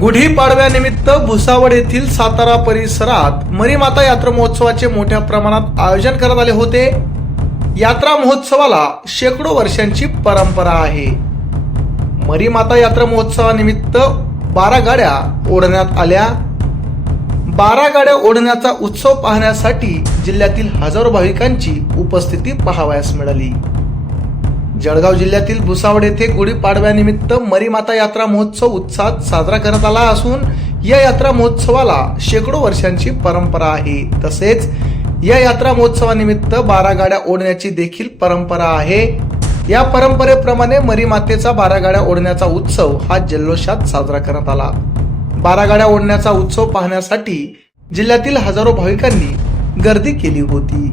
गुढीपाडव्यानिमित्त भुसावळ येथील सातारा परिसरात मरीमाता यात्रा महोत्सवाचे मोठ्या प्रमाणात आयोजन करण्यात आले होते. यात्रा महोत्सवाला शेकडो वर्षांची परंपरा आहे. मरीमाता यात्रा महोत्सवानिमित्त बारा गाड्या ओढण्यात आल्या. बारा गाड्या ओढण्याचा उत्सव पाहण्यासाठी जिल्ह्यातील हजारो भाविकांची उपस्थिती पाहावयास मिळाली. जळगाव जिल्ह्यातील भुसावळ येथे गुढीपाडव्यानिमित्त मरीमाता यात्रा महोत्सव उत्साहात साजरा करण्यात आला असून या यात्रा महोत्सवाला शेकडो वर्षांची परंपरा आहे. तसेच या यात्रा महोत्सवानिमित्त बारा गाड्या ओढण्याची देखील परंपरा आहे. या परंपरेप्रमाणे मरीमातेचा बारा गाड्या ओढण्याचा उत्सव हा जल्लोषात साजरा करण्यात आला. बारा गाड्या ओढण्याचा उत्सव पाहण्यासाठी जिल्ह्यातील हजारो भाविकांनी गर्दी केली होती.